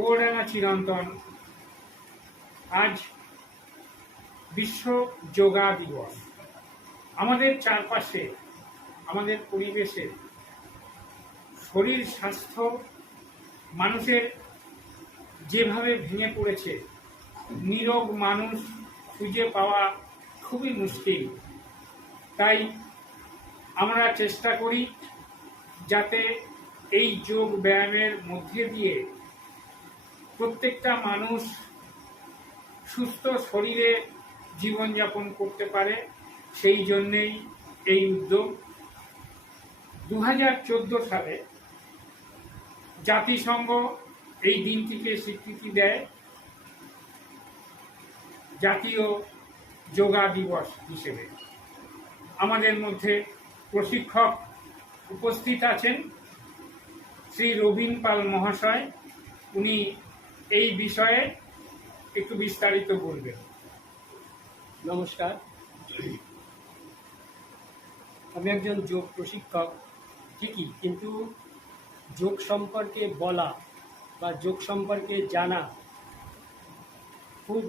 গোবরডাঙ্গা চিরন্তন। আজ বিশ্ব যোগা দিবস। আমাদের চারপাশে, আমাদের পরিবেশে শরীর স্বাস্থ্য মানুষের যেভাবে ভেঙে পড়েছে, নিরোগ মানুষ খুঁজে পাওয়া খুবই মুশকিল। তাই আমরা চেষ্টা করি যাতে এই যোগ ব্যায়ামের মধ্যে দিয়ে প্রত্যেকটা মানুষ সুস্থ শরীরে জীবনযাপন করতে পারে। সেই জন্যেই এই উদ্যোগ। 2014 সালে জাতিসংঘ এই দিনটিকে স্বীকৃতি দেয় জাতীয় যোগা দিবস হিসেবে। আমাদের মধ্যে প্রশিক্ষক উপস্থিত আছেন শ্রী রবীন পাল মহাশয়। উনি এই বিষয়ে একটু বিস্তারিত বলবেন। নমস্কার, আমি একজন যোগ প্রশিক্ষক ঠিকই, কিন্তু যোগ সম্পর্কে বলা বা যোগ সম্পর্কে জানা খুব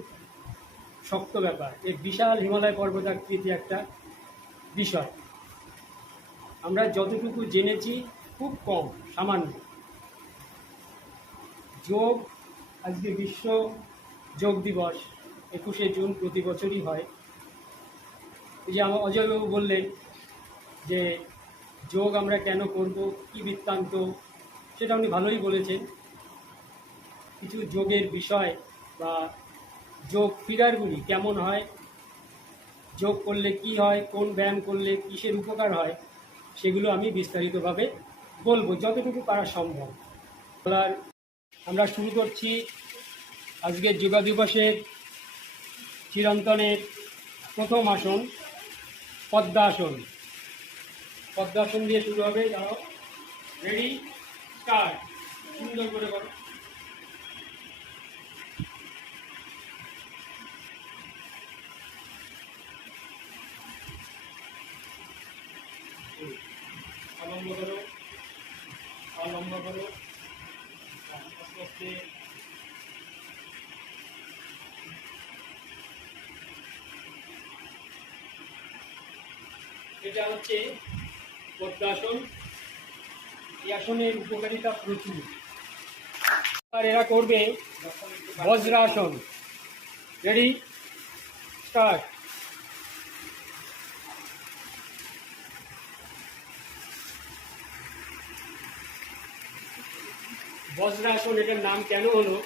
শক্ত ব্যাপার। এই বিশাল হিমালয় পর্বতাকৃতি একটা বিষয়। আমরা যতটুকু জেনেছি খুব কম, সামান্য। যোগ, আজকে বিশ্ব যোগ দিবস 21শে জুন প্রতি বছরই হয়। এই যে আমার অজয়বাবু বললেন যে যোগ আমরা কেন করব, কী বৃত্তান্ত, সেটা উনি ভালোই বলেছেন। কিছু যোগের বিষয় বা যোগ ফিগারগুলি কেমন হয়, যোগ করলে কি হয়, কোন ব্যায়াম করলে কিসের উপকার হয়, সেগুলো আমি বিস্তারিতভাবে বলবো যতটুকু পারা সম্ভব। বলার আমরা শুরু করছি আজকের যোগা দিবসের চিরন্তনের প্রথম আসন পদ্মাসন। পদ্মাসন দিয়ে শুরু হবে। যাও, রেডি, স্টার্ট। সুন্দর করে করো। অলম্ব করো, অলম্ব করো, আস্তে আস্তে। এটা হচ্ছে পদ্মাসন। এই আসনের উপকারিতা প্রচুর। আর এরা করবে বজ্রাসন। Ready, start. বজ্রাসন এটার নাম কেন হলো?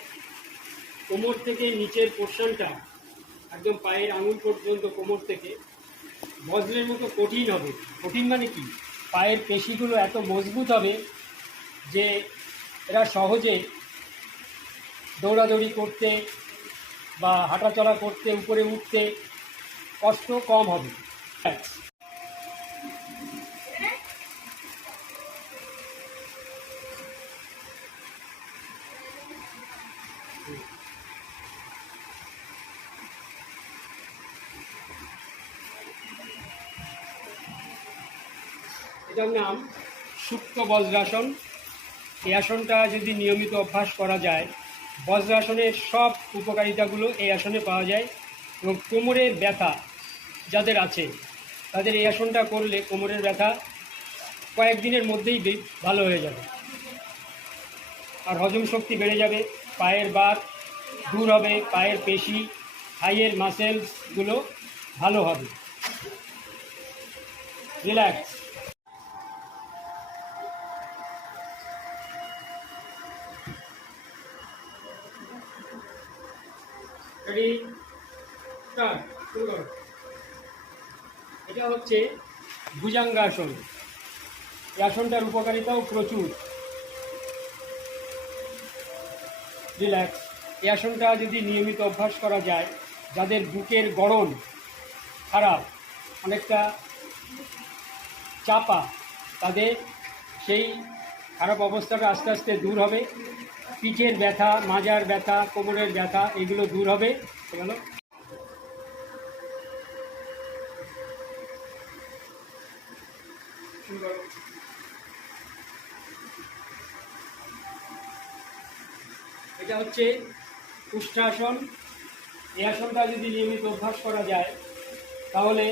কোমর থেকে নিচের পোর্শনটা একদম পায়ের আঙুল পর্যন্ত, কোমর থেকে বজ্রের মতো কঠিন হবে। কঠিন মানে কি? পায়ের পেশিগুলো এত মজবুত হবে যে এরা সহজে দৌড়াদৌড়ি করতে বা হাঁটাচলা করতে, উপরে উঠতে কষ্ট কম হবে। এটার নাম সুপ্ত বজ্রাসন। এই আসনটা যদি নিয়মিত অভ্যাস করা যায়, বজ্রাসনের সব উপকারিতাগুলো এই আসনে পাওয়া যায়। এবং কোমরের ব্যথা যাদের আছে, তাদের এই আসনটা করলে কোমরের ব্যথা কয়েকদিনের মধ্যেই ভালো হয়ে যাবে। আর হজম শক্তি বেড়ে যাবে, পায়ের বাত দূর হবে, পায়ের পেশি, থাইয়ের মাসেলসগুলো ভালো হবে। রিল্যাক্স। Ready, start. শুরু করো। এটা হচ্ছে ভুজঙ্গাসন। এই আসনটার উপকারিতাও প্রচুর। রিল্যাক্স। এই আসনটা যদি নিয়মিত অভ্যাস করা যায়, যাদের বুকের গড়ন খারাপ, অনেকটা চাপা, তাদের সেই খারাপ অবস্থাটা আস্তে আস্তে দূর হবে। পিঠের ব্যথা, মাজার ব্যথা, কোমরের ব্যথা, এগুলো দূর হবে। এগুলো এটা হচ্ছে উষ্ট্রাসন। এই আসনটা যদি নিয়মিত অভ্যাস করা যায় তাহলে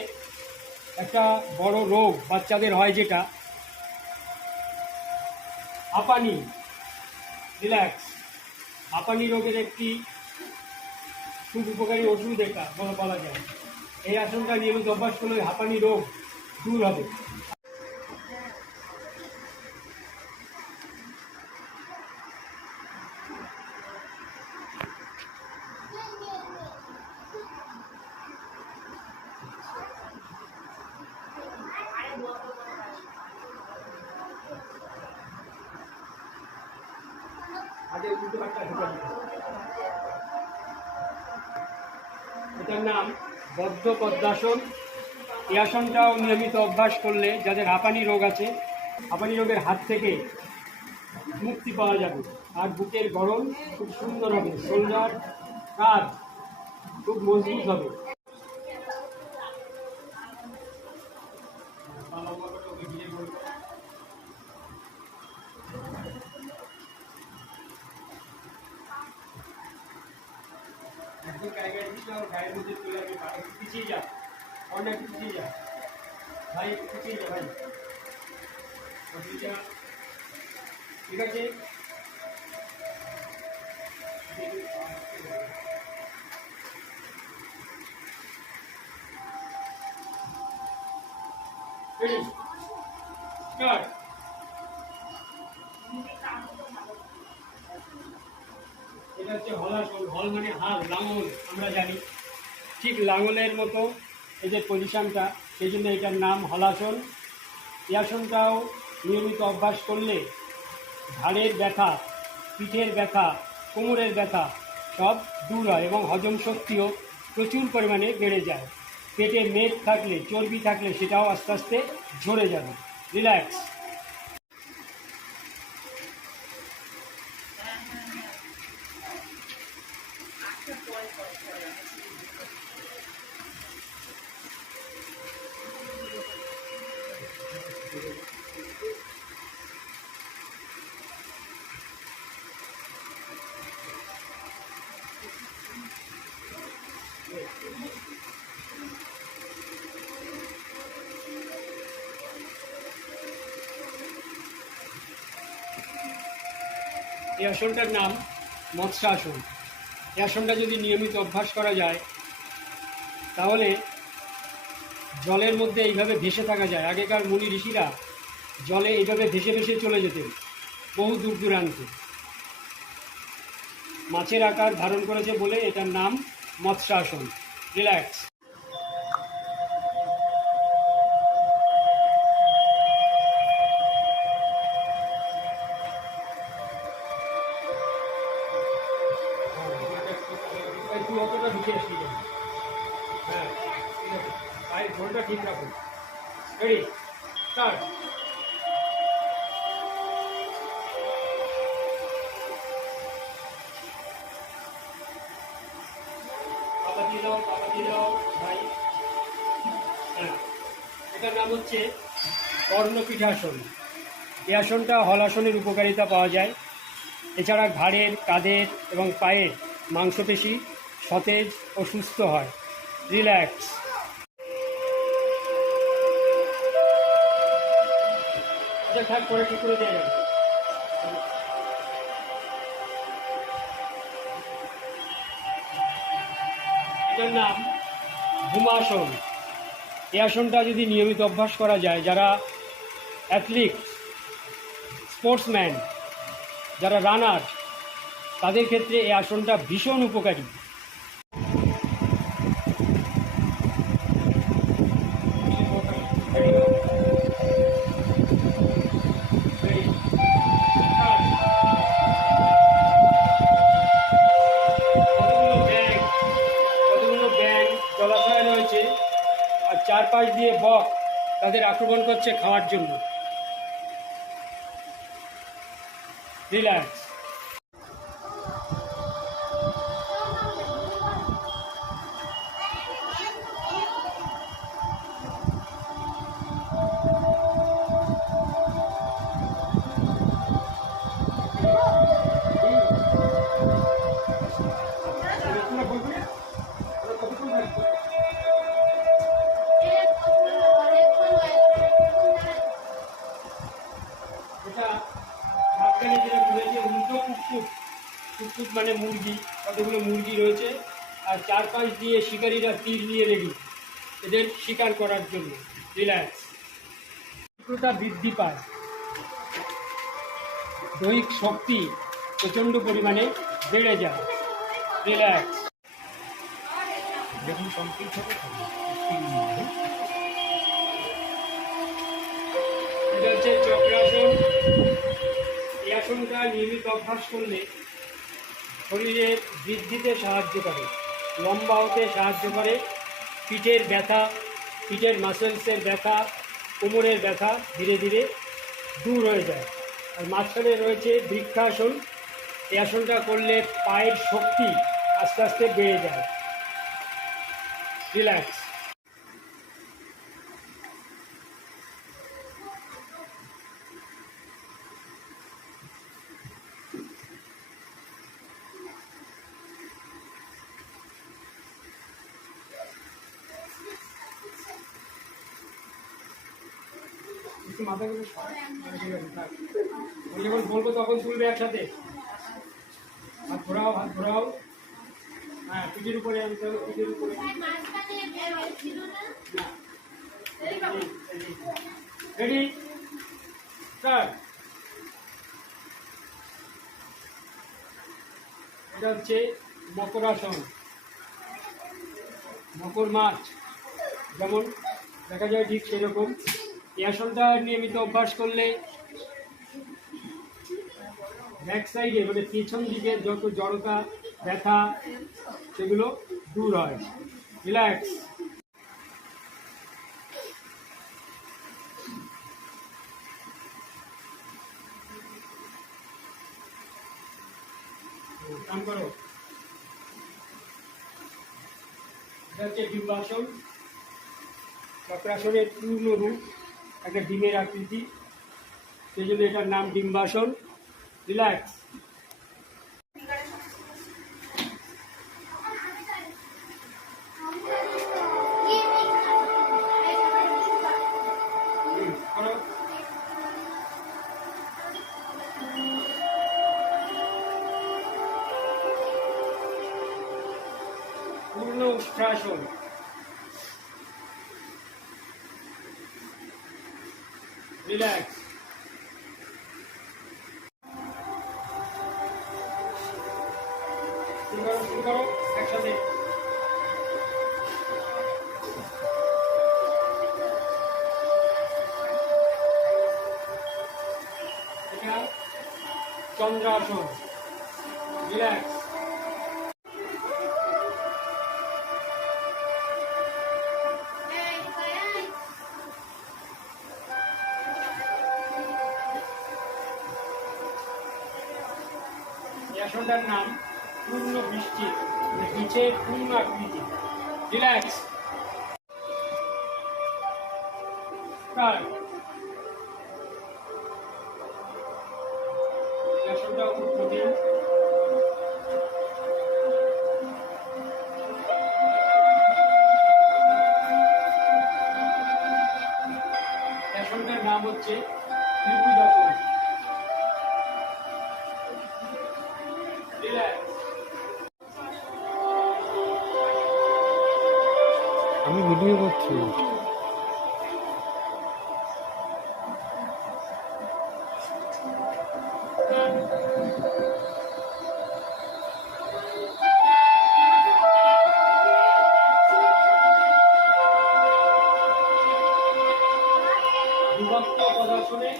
একটা বড় রোগ বাচ্চাদের হয় যেটা হাঁপানি, রিল্যাক্স, হাঁপানি রোগের একটি খুব উপকারী ওষুধ এটা বলা যায়। এই আসনটা নিয়মিত অভ্যাস করলে হাঁপানি রোগ দূর হবে। আগে উল্টো পাটটা ঢুকে দিতে। এটার নাম বদ্ধ পদ্মাসন। এই আসনটাও নিয়মিত অভ্যাস করলে যাদের হাঁপানি রোগ আছে, হাঁপানি রোগের হাত থেকে মুক্তি পাওয়া যাবে। আর বুকের গড়ন খুব সুন্দর হবে, শোল্ডার কাঁধ খুব মজবুত হবে। একদম গায়ে দিস না, গায়ের মধ্যে চলে আসবে, একটু পিছিয়ে যা, অনেক একটু পিছিয়ে যা ভাই, একটু পিছিয়ে যা ভাই, ঠিক আছে। Ready? Start. এটা হচ্ছে হলাসন। হল মানে হাল, লাঙল আমরা জানি, ঠিক লাঙলের মতো এই যে পজিশনটা, সেই জন্য এটার নাম হলাসন। এই আসনটাও নিয়মিত অভ্যাস করলে ঘাড়ের ব্যথা, পিঠের ব্যথা, কোমরের ব্যথা সব দূর হয় এবং হজম শক্তিও প্রচুর পরিমাণে বেড়ে যায়। পেটে মেদ থাকলে, চর্বি থাকলে সেটাও আস্তে আস্তে ঝরে যাবে। রিল্যাক্স। এই আসনটার নাম মৎস্যাসন। এই আসনটা যদি নিয়মিত অভ্যাস করা যায় তাহলে জলের মধ্যে এইভাবে ভেসে থাকা যায়। আগেকার মুনি ঋষিরা জলে এইভাবে ভেসে ভেসে চলে যেতেন বহু দূর দূরান্তে। মাছের আকার ধারণ করেছে বলে এটার নাম মৎস্যাসন। রিল্যাক্স। অতটা ঢুকে আসি, হ্যাঁ ঠিক আছে, পায়ের ঘোরটা ঠিক রাখুন। Ready, start. পাপা দিয়ে দাও ভাই। হ্যাঁ, এটার নাম হচ্ছে কর্ণপীঠাসন। এই আসনটা হলাসনের উপকারিতা পাওয়া যায়। এছাড়া ঘাড়ের, কাঁধের এবং পায়ের মাংসপেশি সতেজ ও সুস্থ হয়। রিল্যাক্স। থাক করে ঠিক করে দিয়ে যাবে। এটার নাম ভূমাসন। এই আসনটা যদি নিয়মিত অভ্যাস করা যায়, যারা অ্যাথলিট, স্পোর্টসম্যান, যারা রানার, তাদের ক্ষেত্রে এই আসনটা ভীষণ উপকারী। কতগুলো ব্যাঙ জলাশয় রয়েছে আর চারপাশ দিয়ে বক তাদের আক্রমণ করছে খাওয়ার জন্য। রিল্যাক্স। টুকটুক, টুকটুক মানে মুরগি, কতগুলো মুরগি রয়েছে, আর চারপাশ দিয়ে শিকারীরা তীর নিয়ে রেডি এদের শিকার করার জন্য। রিল্যাক্স। তীব্রতা বৃদ্ধি পায়, দৈহিক শক্তি প্রচণ্ড পরিমাণে বেড়ে যায়। রিল্যাক্স। যখন কমপ্লিট হবে এটা হচ্ছে চক্রাসন। এই আসনটা নিয়মিত অভ্যাস করলে শরীরের বৃদ্ধিতে সাহায্য করে, লম্বা হতে সাহায্য করে, পিঠের ব্যথা, পিঠের মাসেলসের ব্যথা, কোমরের ব্যথা ধীরে ধীরে দূর হয়ে যায়। আর মাঝখানে রয়েছে বৃক্ষাসন। এই আসনটা করলে পায়ের শক্তি আস্তে আস্তে বেড়ে যায়। রিল্যাক্স। একটু মাথাগুলো ঠিক আছে, থাক। আমি যখন বলবো তখন তুলবে একসাথে। হাত ঘোরাও, হাত ঘোরাও। হ্যাঁ, পিঠের উপরে আনতে হবে, পিঠের উপরে। Ready, start. এটা হচ্ছে মকরাসন, মকর মাছ যেমন দেখা যায় ঠিক সেরকম। এই আসনটা নিয়মিত অভ্যাস করলে ব্যাক সাইডে মানে পিছন দিকে যত জড়তা, ব্যথা সেগুলো দূর হয়। রিল্যাক্স। কাম করো। এটা হচ্ছে ডিম্বাসন, চক্রাসনের পূর্ণ রূপ, একটা ডিমের আকৃতি, সেই জন্য এটার নাম ডিম্বাসন। রিল্যাক্স। করো। পূর্ণ উষ্ট্রাসন। রিল্যাক্স। শুরু করো একসাথে। এটা চন্দ্রাসন। রিল্যাক্স। এই আসনটার নাম পূর্ণ বৃষ্টি, নিচে পূর্ণ আকৃতি। রিল্যাক্স। স্টার্ট। এই আসনটা খুব কঠিন। এই আসনটার নাম হচ্ছে ত্রিভুজাসন। রিল্যাক্স। আমি ভিডিও করছি। বিভক্ত পদাসনে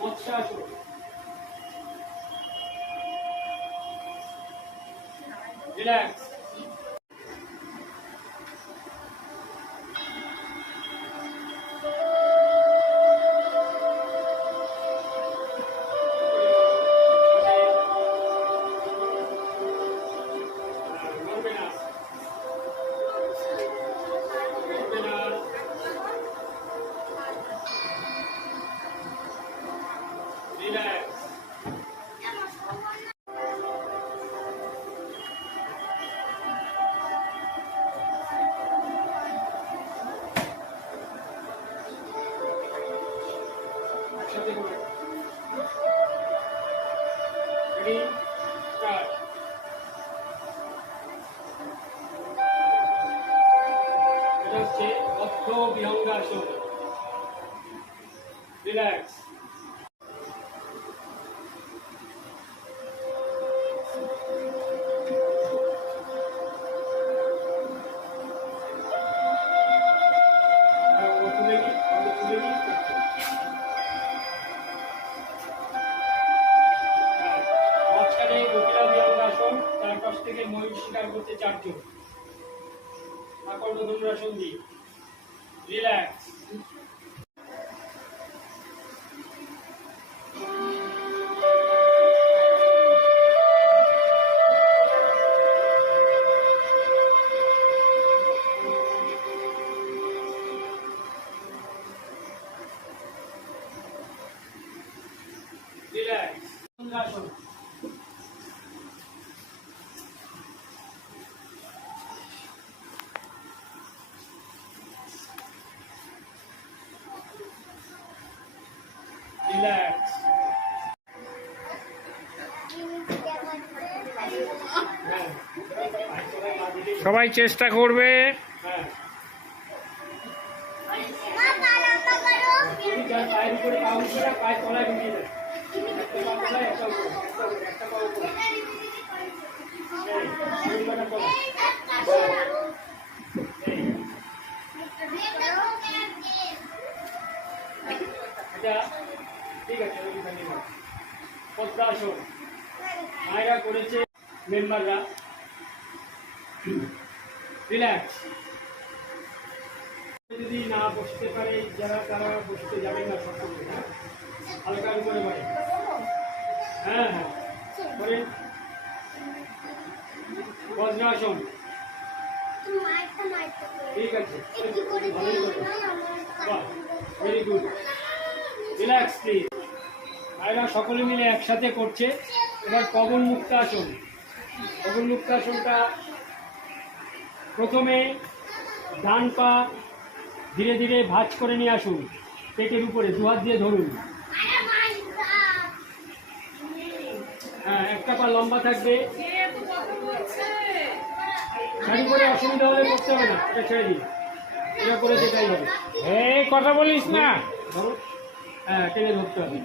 মৎস্যাসন। রিল্যাক্স। নড়বে না, নড়বে না। রিল্যাক্স। একসাথে করে। Ready, relax. মাঝখানে গোকিলা বিহঙ্গাসন, তার পাশ থেকে ময়ূর শিকার করতে 4 জন। আকর্ণ ধনুরাসন দিই, রিল্যাক্স। রিল্যাক্স। ধনুরাসন, রিল্যাক্স। হ্যাঁ, সবাই চেষ্টা করবে। হ্যাঁ। তুমি যার পায়ের উপরে পা উঠবে না, পায়ের তলায় ঢুকিয়ে দেয়। একটা পা তলায়, একটা উপরে, একটা পা উপরে। এই, দুই পাটা তলায়। এই, এটা ঠিক আছে, ওই খালি না। পদ্মাসন মায়েরা করেছে, মেম্বাররা। রিল্যাক্স। যদি না বসতে পারে যারা, তারা বসতে যাবেন না, সকলে হালকা করে পারে। হ্যাঁ হ্যাঁ করেন। বজ্রাসন, ঠিক আছে, ভালোই করে। বাহ, ভেরি গুড। Relax please. মায়েরা সকলে মিলে একসাথে করছে। এবার পবন মুক্তাসন। পবন মুক্তাসনটা প্রথমে ডান পা ধীরে ধীরে ভাঁজ করে নিয়ে আসুন, পেটের উপরে 2 হাত দিয়ে ধরুন। হ্যাঁ, একটা পা লম্বা থাকবে। শাড়ি পরে অসুবিধা হলে করতে হবে না, এটা ছেড়ে দিন। এটা করে যেটাই হবে। কথা বলিস না। ধরুন, হ্যাঁ, টেনে ধরতে হবে।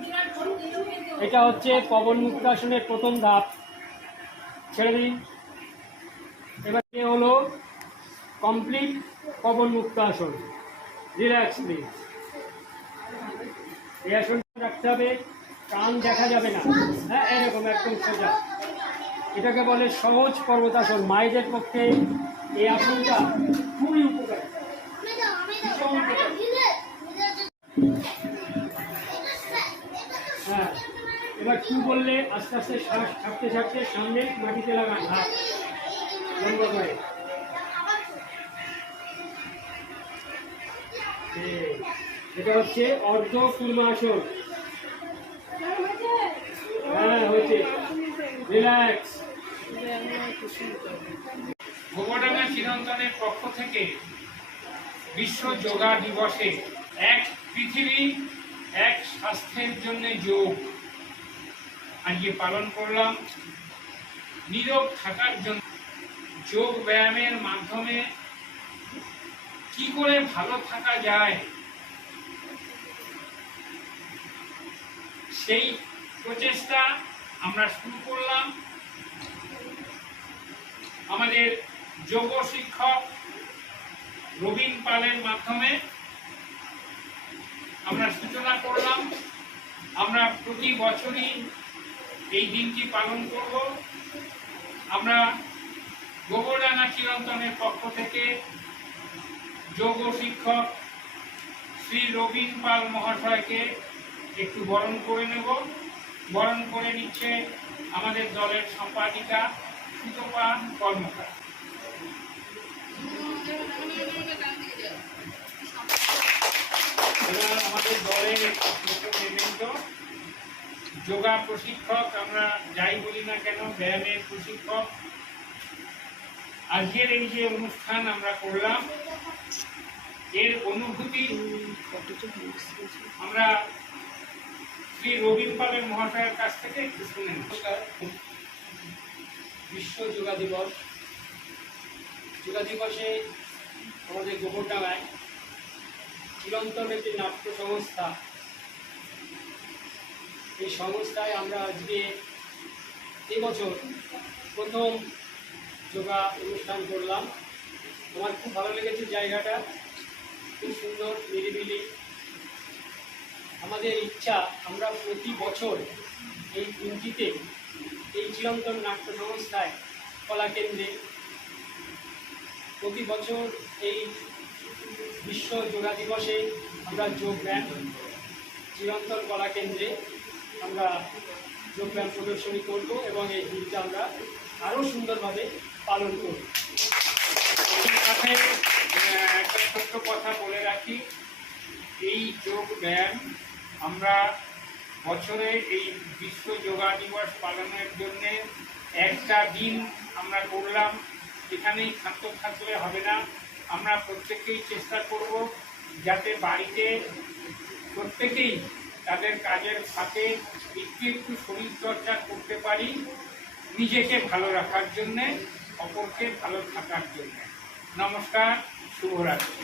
এটা হচ্ছে পবন মুক্তাসনের প্রথম ধাপ। ছেড়ে দিন। এবার এ হলো complete Pawan Muktasana. Relax please. এই আসনটা রাখতে হবে, কান দেখা যাবে না। হ্যাঁ, এরকম একদম সোজা। এটাকে বলে সহজ পর্বতাসন। মায়েদের পক্ষে এই আসনটা খুবই উপকারী। হ্যাঁ, এবার কি বললে আস্তে আস্তে শ্বাস ছাড়তে ছাড়তে সামনে মাটিতে লাগান, হাত বন্ধ করে। এটা হচ্ছে অর্ধ পূর্ণাসন। হ্যাঁ, হয়েছে। রিল্যাক্স। গোবরডাঙ্গা চিরন্তনের পক্ষ থেকে বিশ্ব যোগা দিবসে এক পৃথিবী এক স্বাস্থ্যের জন্য যোগ আজকে পালন করলাম। নীরব থাকার জন্য যোগ ব্যায়ামের মাধ্যমে কি করে ভালো থাকা যায় সেই প্রচেষ্টা আমরা শুরু করলাম। আমাদের যোগ শিক্ষক রবীন পালের মাধ্যমে আমরা সূচনা করলাম। আমরা প্রতি বছরই এই দিনটি পালন করব। আমরা গোবরডাঙ্গা চিরন্তনের পক্ষ থেকে যোগ শিক্ষক শ্রী রবীন পাল মহাশয়কে একটু বরণ করে নেব। বরণ করে নিচ্ছে আমাদের দলের সম্পাদিকা সুতপা কর্মকার। এবার আমাদের দলের মেমেন্টো যোগা প্রশিক্ষক, আমরা যাই বলি না কেন ব্যায়ামের প্রশিক্ষক। আজকের এই যে অনুষ্ঠান আমরা করলাম, এর অনুভূতি আমরা শ্রী রবীন পালের মহাশয়ের কাছ থেকে একটু শুনে নেব। বিশ্ব যোগা দিবস। যোগা দিবসে আমাদের গোবরডাঙ্গায় চিরন্তন একটি নাট্য সংস্থা এই সংস্থায় আমরা আজকে এবছর প্রথম যোগা অনুষ্ঠান করলাম। আমার খুব ভালো লেগেছে জায়গাটা, খুব সুন্দর, নিরিবিলি। আমাদের ইচ্ছা আমরা প্রতি বছর এই দিনটিতে এই চিরন্তন নাট্য সংস্থায় কলাকেন্দ্রে প্রতি বছর এই বিশ্ব যোগা দিবসে আমরা যোগব্যায়াম চিরন্তন কলাকেন্দ্রে আমরা যোগব্যায়াম প্রদর্শনী করব এবং এই দিনটা আমরা আরও সুন্দরভাবে পালন করব। এই সাথে একটা ছোট্ট কথা বলে রাখি, এই যোগ ব্যায়াম আমরা বছরে এই বিশ্ব যোগা দিবস পালনের জন্য একটা দিন আমরা করলাম, এখানেই ক্ষান্ত থাকলে হবে না। আমরা প্রত্যেকেই চেষ্টা করব যাতে বাড়িতে প্রত্যেকেই তাদের কাজের ফাঁকে একটু একটু শরীরচর্চা করতে পারি, নিজেকে ভালো রাখার জন্যে, অপরকে ভালো থাকার জন্যে। নমস্কার, শুভরাত্রি।